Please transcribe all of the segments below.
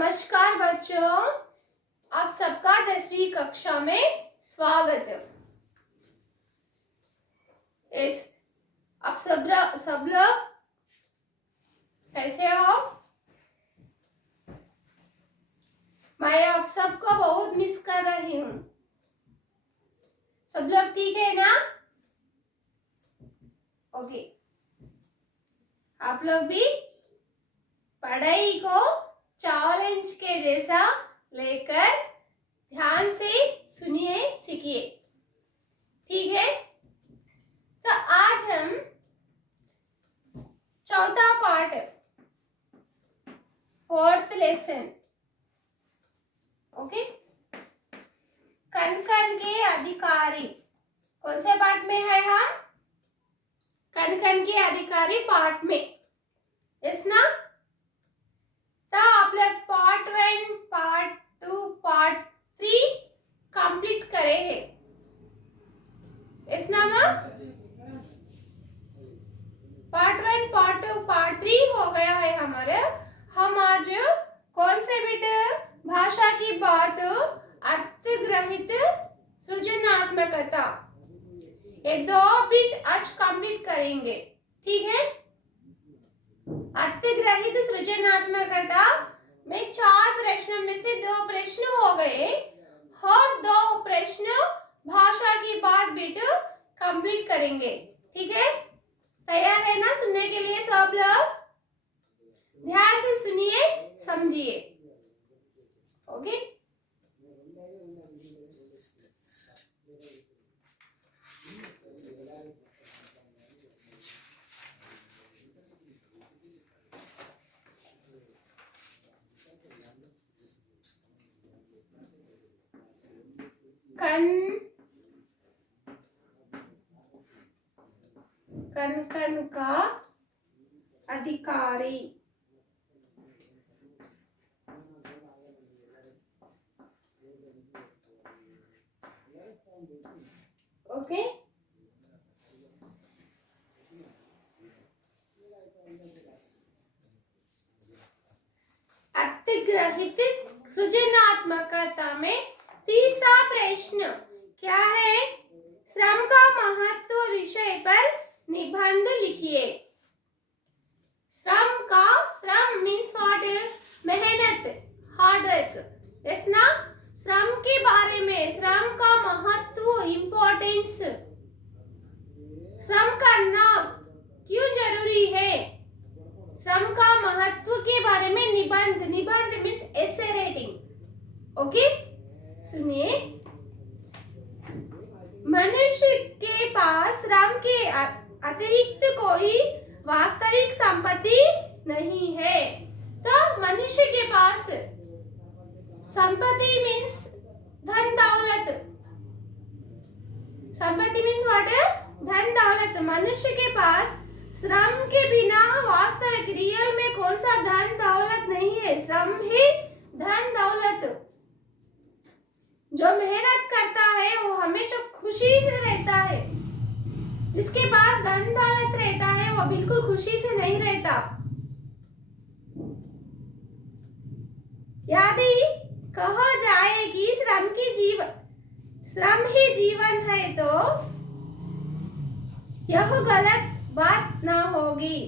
नमस्कार बच्चों, आप सबका 10वीं कक्षा में स्वागत है। आप सब लोग कैसे हो? मैं आप सबको बहुत मिस कर रही हूँ। सब लोग ठीक है ना? ओके। आप लोग भी पढ़ाई को चैलेंज के जैसा लेकर ध्यान से सुनिए, सीखिए, ठीक है? तो आज हम चौथा पार्ट, फोर्थ लेसन, ओके, कण कण के अधिकारी, कौन से पार्ट में है हम? कण कण के अधिकारी पार्ट में, यस ना? तो आप लोग पार्ट 1, पार्ट 2, पार्ट 3 कंप्लीट करे हैं, यस ना माँ? पार्ट 1, पार्ट 2, पार्ट 3 हो गया है हमारे। हम आज कौन से बिट भाषा की बात, अर्थग्रहित सृजनात्मकता, ये 2 बिट आज कंप्लीट करेंगे, ठीक है? अर्थग्रहित सृजनात्मकता में 4 प्रश्नों में से 2 प्रश्न हो गए और 2 प्रश्न भाषा की बात बिट कंप्लीट करेंगे, ठीक है? तैयार है ना सुनने के लिए सब लोग? ध्यान से सुनिए, समझिए, ओके? कण कण का अधिकारी, ओके? अर्थग्रहित सृजनात्मकता में तीसरा प्रश्न क्या है? श्रम का महत्व विषय पर निबंध लिखिए। श्रम मीन्स व्हाट? मेहनत, हार्ड वर्क, यस ना? श्रम के बारे में, श्रम का महत्व, इम्पोर्टेंस, श्रम करना क्यों जरूरी है, श्रम का महत्व के बारे में निबंध मीन्स एसे राइटिंग, ओके? सुनिए, मनुष्य के पास श्रम के अतिरिक्त कोई वास्तविक संपत्ति नहीं है। तो मनुष्य के पास संपत्ति मीन्स धन दौलत, संपत्ति मीन्स व्हाट? धन दौलत। मनुष्य के पास श्रम के बिना वास्तविक रियल में कौन सा धन दौलत नहीं है, श्रम ही धन दौलत। जो मेहनत करता है वो हमेशा खुशी से रहता है, जिसके पास धन दौलत रहता है वो बिल्कुल खुशी से नहीं रहता। यदि कहा जाए कि श्रम ही जीवन है तो यह गलत बात ना होगी।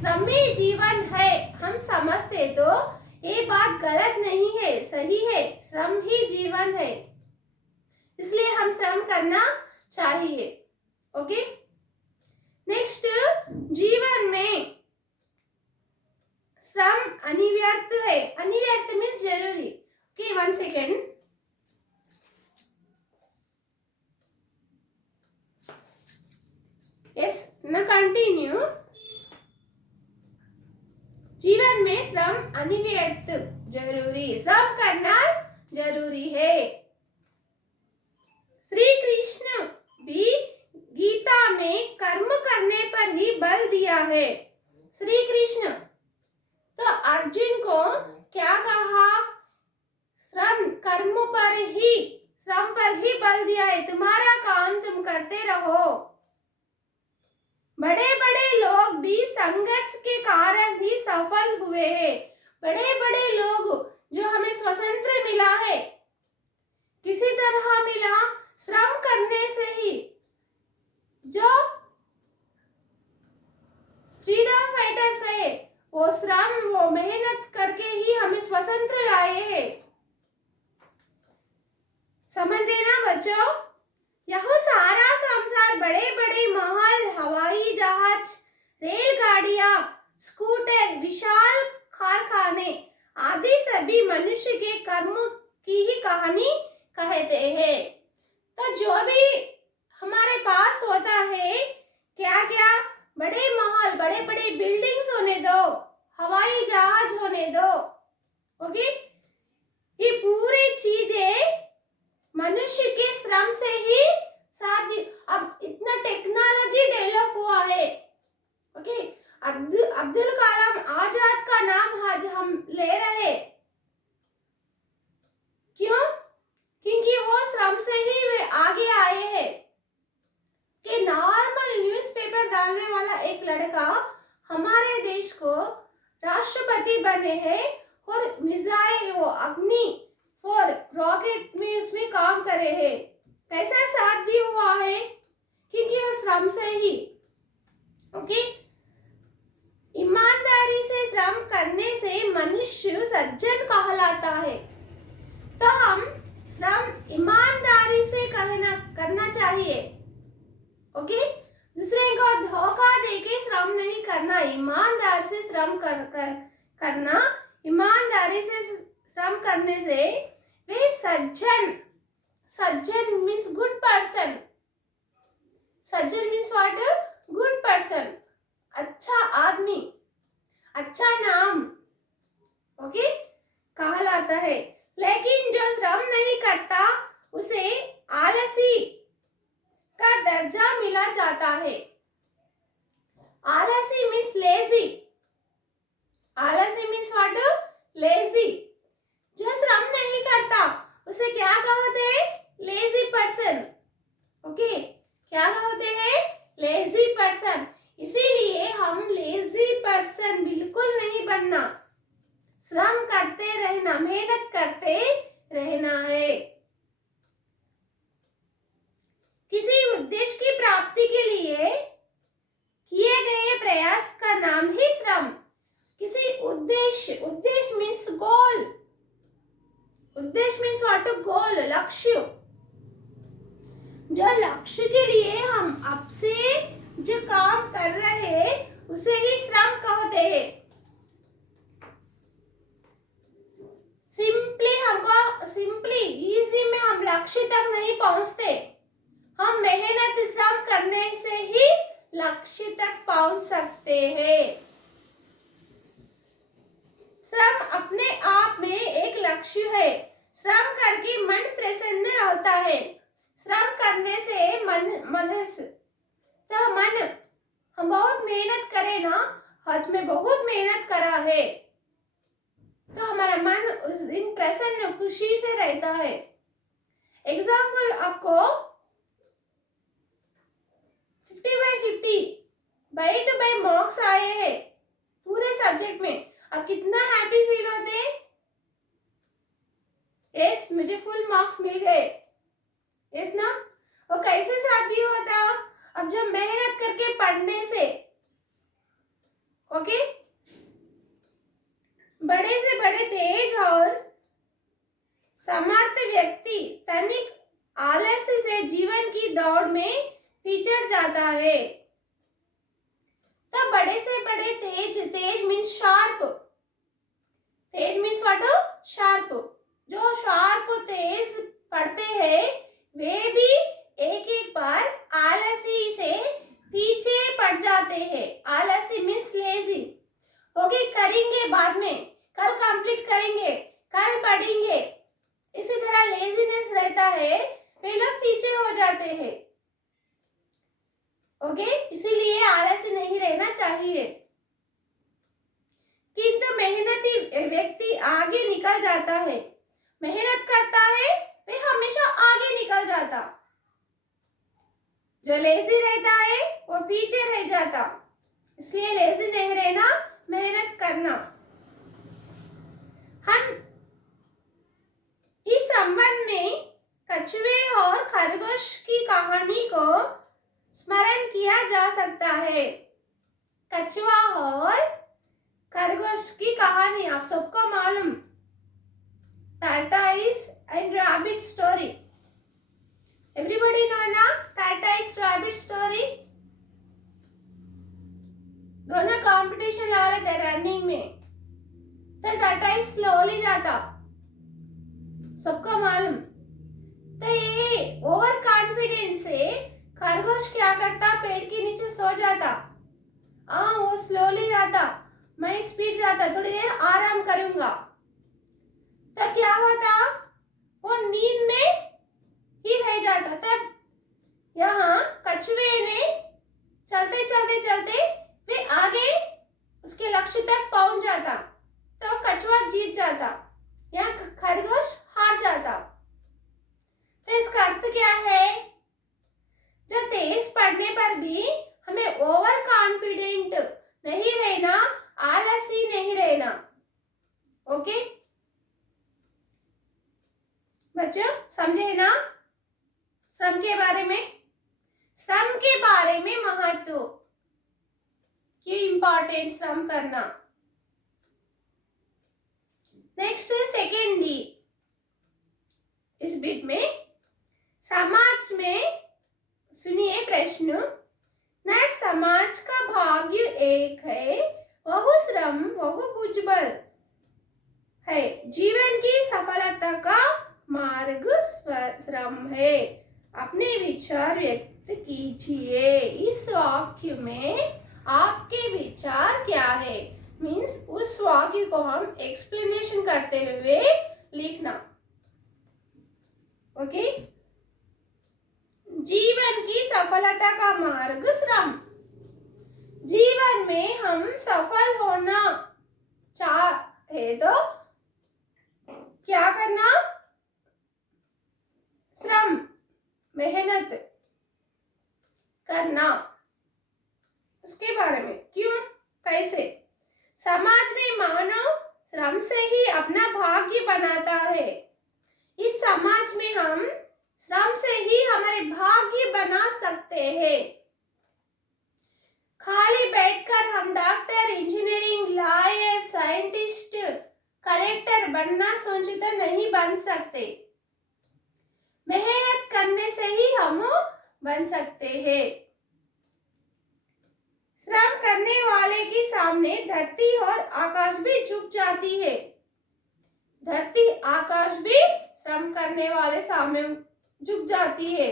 श्रम ही जीवन है हम समझते तो ये बात गलत नहीं है, सही है। श्रम ही जीवन है, इसलिए हम श्रम करना चाहिए, ओके? नेक्स्ट, जीवन में श्रम अनिवार्य है। अनिवार्य मीन्स जरूरी, ओके? 1 सेकेंड। यस, ना कंटिन्यू। जीवन में श्रम अनिवार्य, जरूरी, श्रम करना जरूरी है। श्री कृष्ण भी गीता में कर्म करने पर ही बल दिया है। श्री कृष्ण तो अर्जुन को क्या कहा? श्रम पर ही बल दिया है, तुम्हारा काम तुम करते रहो। बड़े बड़े लोग भी संघर्ष के कारण ही सफल हुए हैं। बड़े बड़े लोग समझ रहे ना बच्चों? यह सारा संसार बड़े बड़े महल, हवाई जहाज, रेलगाड़ियां, स्कूटर, विशाल कारखाने आदि सभी मनुष्य के कर्मों की ही कहानी कहते हैं। तो जो भी हमारे पास होता है, क्या क्या, बड़े महल, बड़े बड़े बिल्डिंग्स होने दो, हवाई जहाज होने दो, ओके, ये पूरी चीजें मनुष्य के श्रम से ही साथ। अब इतना टेक्नोलॉजी डेवलप हुआ है, ओके। अब्दुल कलाम आजाद का नाम आज हम ले रहे, क्यों? क्योंकि वो श्रम से ही आगे आए हैं। कि नॉर्मल न्यूज़पेपर डालने वाला एक लड़का हमारे देश को राष्ट्रपति बने हैं और मिसाइल, वो अग्नि और रॉकेट में उसमें काम करे हैं। कैसा साथ दिया हुआ है? क्योंकि वो श्रम से ही, ओके। ईमानदारी से श्रम करने से मनुष्य सज्जन कहलाता है। तो हम श्रम ईमानदारी से करना चाहिए, ओके। दूसरे को धोखा देके श्रम नहीं करना, ईमानदार से श्रम करना। ईमानदारी से श्रम करने से वे सज्जन means good person. Sajjan means what? Good person, अच्छा आदमी, अच्छा नाम, ओके, कहलाता है। लेकिन जो श्रम नहीं करता उसे आलसी का दर्जा मिला जाता है। आलसी मीन्स लेजी। आलसी मीन्स व्हाट? लेजी। जो श्रम नहीं करता उसे क्या कहते हैं? Lazy person, okay. क्या कहते हैं? Lazy person. इसीलिए हम लेजी पर्सन बिल्कुल नहीं बनना, श्रम करते रहना, मेहनत करते रहना है। किसी उद्देश्य की प्राप्ति के लिए किए गए प्रयास का नाम ही श्रम। किसी उद्देश्य मीन्स गोल। उद्देश्य मीन्स व्हाट? गोल, लक्ष्य। जो लक्ष्य के लिए हम अब से जो काम कर रहे हैं उसे ही श्रम कहते हैं। सिंपली इजी में हम लक्ष्य तक नहीं पहुंचते। हम मेहनत श्रम करने से ही लक्ष्य तक पहुंच सकते हैं। श्रम अपने आप में एक लक्ष्य है। श्रम करके मन प्रसन्न रहता है। श्रम करने से मन हम बहुत मेहनत करें ना, आज मैं बहुत मेहनत करा है, तो हमारा मन उस दिन प्रसन्न, खुशी से रहता है। एग्जाम्पल, आपको 50/50 बाई टू बाई मार्क्स आए हैं पूरे सब्जेक्ट में, आप कितना हैप्पी फील होते हैं? यस, मुझे फुल मार्क्स मिल गए, यस ना। और कैसे शादी होता? अब जो मेहनत करके पढ़ने से, ओके। बड़े से बड़े तेज और समर्थ व्यक्ति तनिक आलस्य से जीवन की दौड़ में पिछड़ जाता है। तो बड़े से बड़े तेज मीन्स शार्प। तेज मीन्स व्हाट? शार्प। जो शार्प तेज पढ़ते हैं वे भी एक एक बार आलसी से पीछे पड़ जाते हैं। आलसी मीन्स लेजी, ओके। करेंगे बाद में, कल कंप्लीट करेंगे, कल पढ़ेंगे, इसी तरह लेजीनेस रहता है, वे लोग पीछे हो जाते हैं, ओके। इसीलिए आलसी नहीं रहना चाहिए। किंतु मेहनती व्यक्ति आगे निकल जाता है। मेहनत करता है वे हमेशा आगे निकल जाता। जो लेजी रहता है वो पीछे रह जाता। इसलिए लेजी नहीं रहना, मेहनत करना। हम इस संबंध में कछुए और खरगोश की कहानी को स्मरण किया जा सकता है। कछुआ और खरगोश की कहानी आप सबको मालूम, tortoise and rabbit story, Everybody know ना tortoise rabbit story? दोनों कंपटीशन लगा लेते रनिंग में, तो tortoise स्लोली जाता, सबको मालूम। तो ये ओवर कॉन्फिडेंस से खरगोश क्या करता, पेड़ के नीचे सो जाता। वो स्लोली जाता, मैं स्पीड जाता, थोड़ी देर आराम करूंगा। तब क्या होता, वो नींद में ही रह जाता। तब यहाँ कछुए ने चलते चलते चलते वे आगे उसके लक्ष्य तक पहुंच जाता, तो कछुआ जीत जाता, यहाँ खरगोश हार जाता। तो इसका अर्थ क्या है, जो तेज पढ़ने पर भी हमें ओवर कॉन्फिडेंट नहीं रहना, आलसी नहीं रहना। ओके बच्चों, समझे ना श्रम के बारे में? श्रम के बारे में महत्व, क्यों इम्पोर्टेंट श्रम करना। नेक्स्ट सेकेंड डी, इस बिट में समाज में सुनिए प्रश्न, न समाज का भाग्य एक है, वह श्रम वह भुजबल है, जीवन की सफलता का मार्ग श्रम है। अपने विचार व्यक्त कीजिए। इस वाक्य में आपके विचार क्या है, मीन्स उस वाक्य को हम एक्सप्लेनेशन करते हुए लिखना। ओके, जीवन की सफलता का मार्ग श्रम। जीवन में हम सफल होना चाहे तो क्या करना, श्रम मेहनत करना। उसके बारे में क्यों, कैसे? समाज में मानव श्रम से ही अपना भाग्य बनाता है। इस समाज में हम श्रम से ही हमारे भाग्य बना सकते हैं। खाली बैठकर हम doctor, engineering, lawyer, scientist, collector बनना सोचे तो नहीं बन सकते। मेहनत करने से ही हम बन सकते हैं। श्रम करने वाले के सामने धरती और आकाश भी झुक जाती है। धरती आकाश भी श्रम करने वाले सामने झुक जाती है।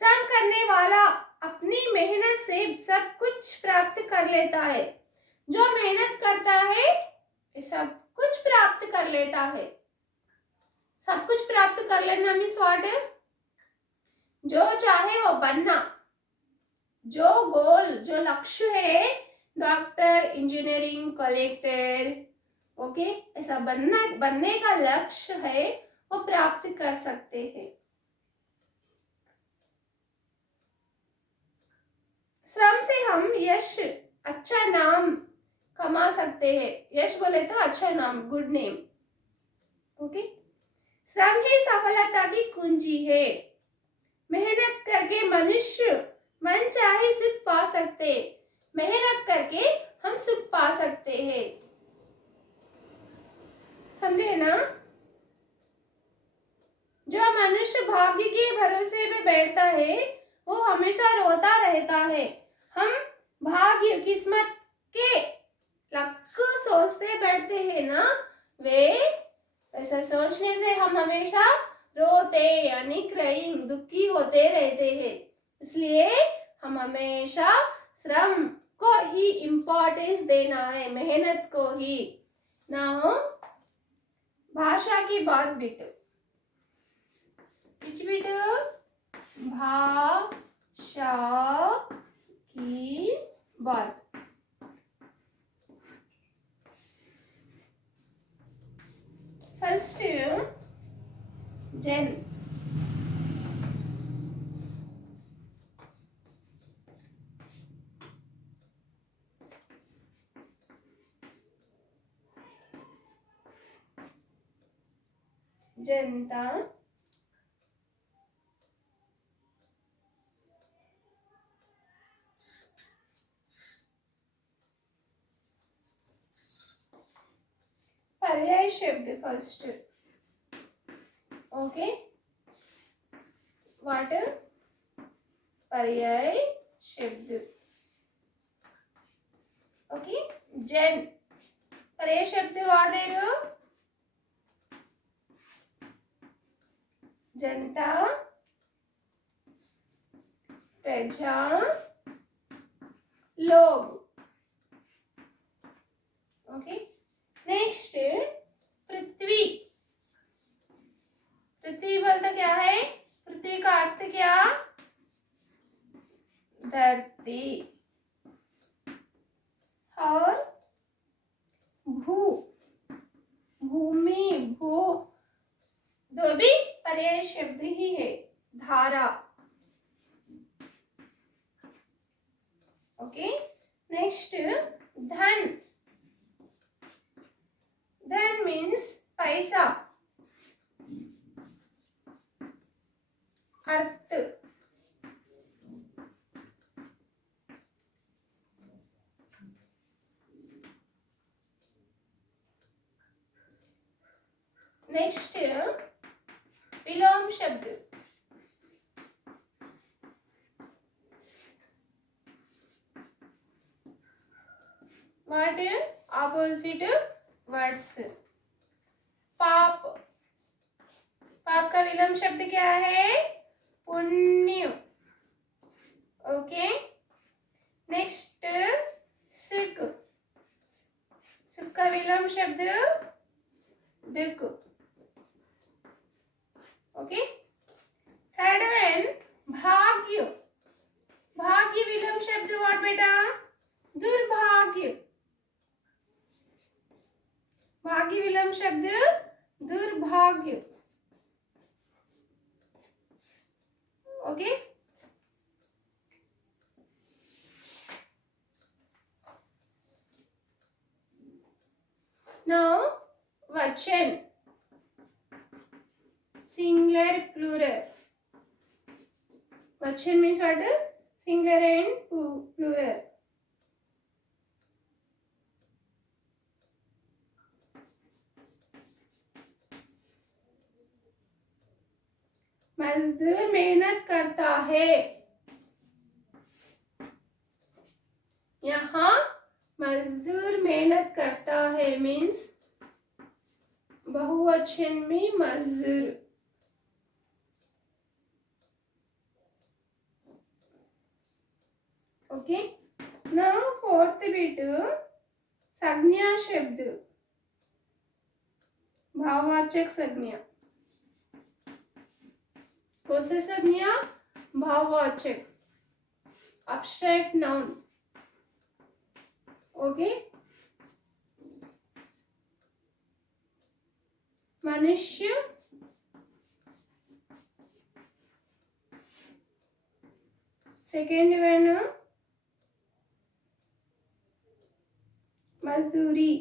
श्रम करने वाला अपनी मेहनत से सब कुछ प्राप्त कर लेता है। जो मेहनत करता है सब कुछ प्राप्त कर लेता है। सब कुछ प्राप्त कर लेना मीन्स व्हाट? जो चाहे वो बनना, जो गोल, जो लक्ष्य है, डॉक्टर, इंजीनियरिंग, कलेक्टर, ओके, ऐसा बनने का लक्ष्य है, वो प्राप्त कर सकते हैं। श्रम से हम यश, अच्छा नाम कमा सकते हैं। यश बोले तो अच्छा नाम, गुड नेम। ओके, श्रम ही सफलता की कुंजी है। मेहनत करके मनुष्य मन चाहे सुख पा सकते। मेहनत करके हम सुख पा सकते हैं। समझे ना? जो मनुष्य भाग्य के भरोसे पे बैठता है वो हमेशा रोता रहता है। हम भाग्य, किस्मत के लक सोचते बैठते हैं ना, वे ऐसा सोचने से हम हमेशा रोते यानी क्राइंग, दुखी होते रहते हैं। इसलिए हम हमेशा श्रम को ही इम्पोर्टेंस देना है, मेहनत को ही ना। भाषा की बात बिट, भाषा की बात। फर्स्ट जन, जनता, पर्याय शब्द फर्स्ट। Okay, what? पर्याय शब्द. Okay, जन पर्याय शब्द वाडेरू. जनता, प्रजा, लोग. ओके, नेक्स्ट पृथ्वी. पृथ्वी बोलता क्या है? पृथ्वी का अर्थ क्या? धरती. और भू, भूमि, भू दो भी पर्याय शब्द ही है. धारा. ओके, नेक्स्ट धन. धन मीन्स पैसा. अर्थ. नेक्स्ट विलोम शब्द. What opposite words. पाप. पाप का विलोम शब्द क्या है? पुण्य. ओके, नेक्स्ट सुख. सुख का विलोम शब्द दुख. ओके, थर्ड वन भाग्य. भाग्य विलोम शब्द व्हाट बेटा? दुर्भाग्य. भाग्य विलोम शब्द दुर्भाग्य. ओके, नाउ वचन. Singular plural. वचन means what? Singular and plural. मजदूर मेहनत करता है. यहाँ मजदूर मेहनत करता है मीन्स बहुवचन में मजदूर. ओके, नाउ फोर्थ बिट संज्ञा शब्द. भाववाचक संज्ञा. कौन सा संज्ञा? भाववाचक. Abstract noun. ओके, मनुष्य, सेकेंड वन मजदूरी.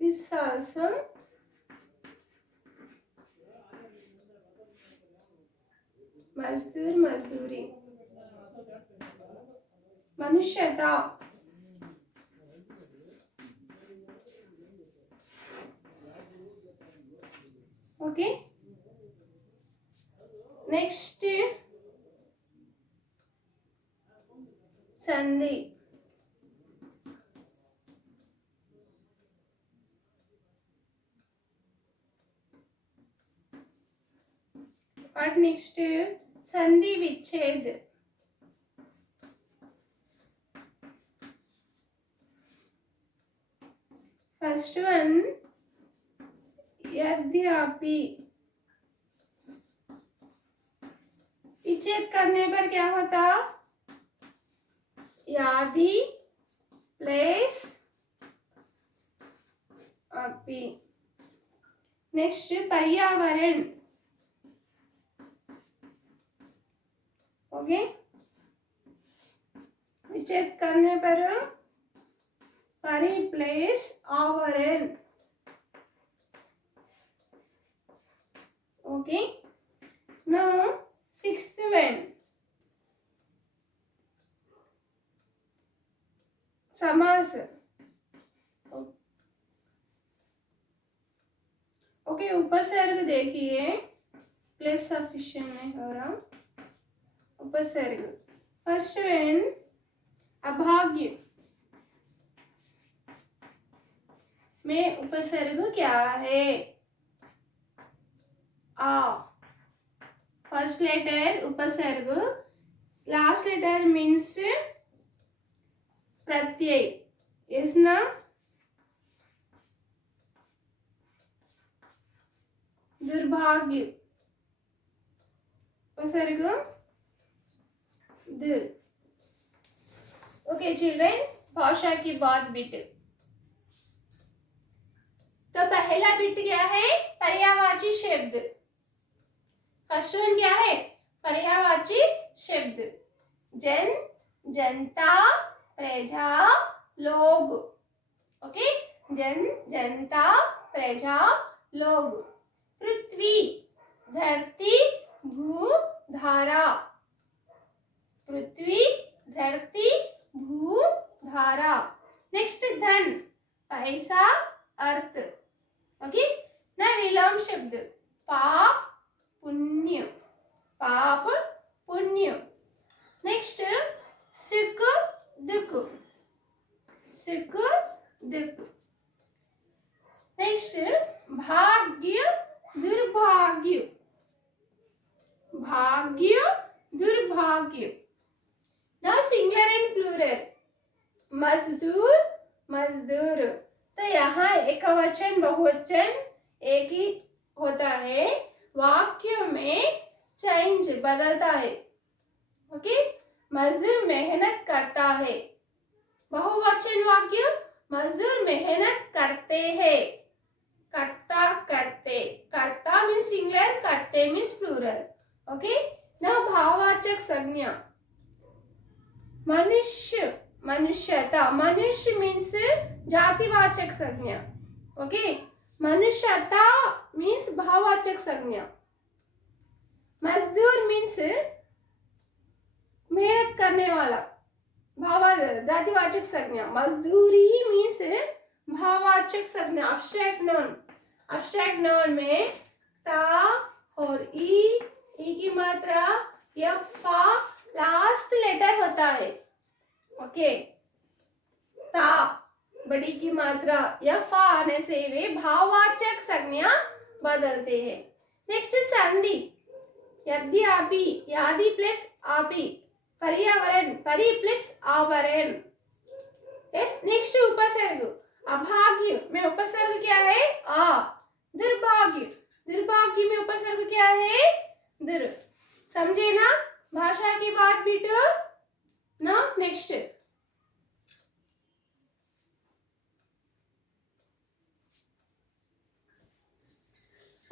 This also मजदूर, मजदूरी. मनुष्यता. ओके, नेक्स्ट संधि. और नेक्स्ट संधि विच्छेद. फर्स्ट वन यद्यपि. विच्छेद करने पर क्या होता? यदि प्लस अपि. नेक्स्ट पर्यावरण. ओके, विच्छेद करने पर परि प्लस आवरण. ओके, नाउ सिक्स्थ वन समास। ओके, उपसर्ग देखिए, प्लस सफिशिएंट में हो रहा। उपसर्ग फर्स्ट वन अभाग्य में उपसर्ग क्या है? आ। फर्स्ट लेटर उपसर्ग, लास्ट लेटर मीन्स प्रत्यय। यस ना? दुर्भाग्य उपसर्ग द। ओके चिल्ड्रन, भाषा की बात बिट। तो पहला बिट क्या है? पर्यायवाची शब्द। फर्स्ट वन क्या है? पर्यायवाची शब्द। जन, जनता, प्रजा, लोग। ओके, जन, जनता, प्रजा, लोग। पृथ्वी, धरती, भू, धारा। पृथ्वी, धरती, भू, धारा। नेक्स्ट धन, पैसा, अर्थ। ओके, ना विलोम शब्द, पाप, पुण्य। पाप, पुण्य। नेक्स्ट सुख, दुख। सुख, दुख। नेक्स्ट भाग्य, दुर्भाग्य। भाग्य, दुर्भाग्य। नाउ सिंगुलर एंड प्लूरल, मजदूर, मजदूर। तो यहाँ एकवचन बहुवचन एक ही होता है, वाक्य में चेंज बदलता है। ओके, मजदूर मेहनत करता है। बहुवचन वाक्य, मजदूर मेहनत करते हैं। करता, करते। करता मीन्स सिंगुलर, करते मीन्स प्लूरल। ओके, नाउ भाववाचक संज्ञा, मनुष्य, मनुष्यता। मनुष्य मीन्स जातिवाचक संज्ञा। ओके, मनुष्यता मीन्स भाववाचक संज्ञा। मजदूर मीन्स मेहनत करने वाला, भाव जातिवाचक संज्ञा। मजदूरी मीन्स भाववाचक संज्ञा, अब्स्ट्रैक्ट नाउन। अब्स्ट्रैक्ट नाउन में ता और ई की मात्रा या फा लास्ट लेटर होता है। ओके, ता बड़ी की मात्रा या फा आने से वे भाववाचक संज्ञा बदलते हैं। नेक्स्ट संधि, यदि आपी, यादि प्लस आपी। पर्यावरण, परि प्लस आवरण। यस, नेक्स्ट उपसर्ग, अभाग्य में उपसर्ग क्या है? आ। दुर्भाग्य, दुर्भाग्य में उपसर्ग क्या है? दुर। समझे ना भाषा की बात बेटो? ना नेक्स्ट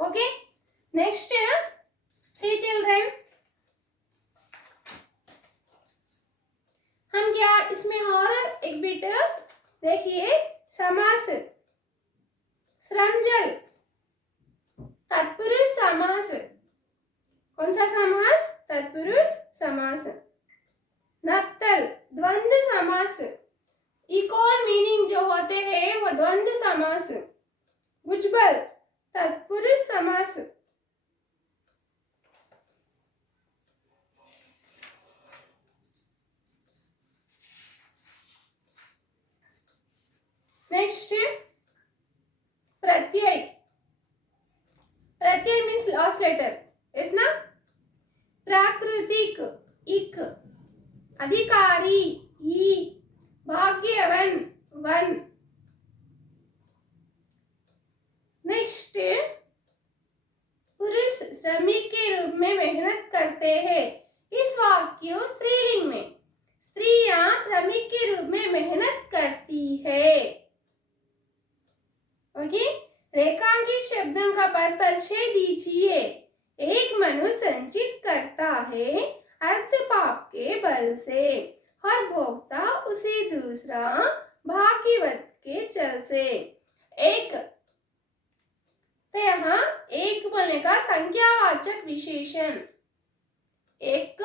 ओके, नेक्स्ट सी चिल्ड्रन, हम क्या इसमें और एक बिट देखिए, समास। श्रमजल तत्पुरुष समास। कौन सा समास? तत्पुरुष समास। नक्तल द्वंद्व समास। इक्वल मीनिंग जो होते हैं वो द्वंद्व समास। भुजबल तत्पुरुष समास। नेक्स्ट प्रत्यय। प्रत्यय मीन्स लास्ट लेटर, यस ना? प्राकृतिक, इक। अधिकारी, ई। भाग्यवान, वन। नेक्स्ट पुरुष श्रमिक के रूप में मेहनत करते हैं। इस वाक्य स्त्रीलिंग में, स्त्रियां श्रमिक के रूप में मेहनत करती है। ओके, रेखांकित शब्दों का परिचय दीजिए। एक मनुष्य संचित करता है अर्थ पाप के बल से और भोगता उसे दूसरा भाग्यवत के चल से। एक, तो यहाँ एक बोलने का संख्यावाचक विशेषण। एक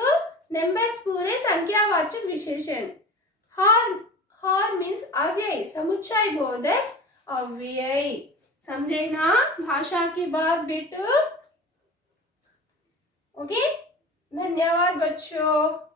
नंबर्स पूरे संख्यावाचक विशेषण। हर मीन्स अव्यय, समुच्चय बोधक अव्यय। समझे ना भाषा की बात बेटू? ओके, धन्यवाद बच्चों।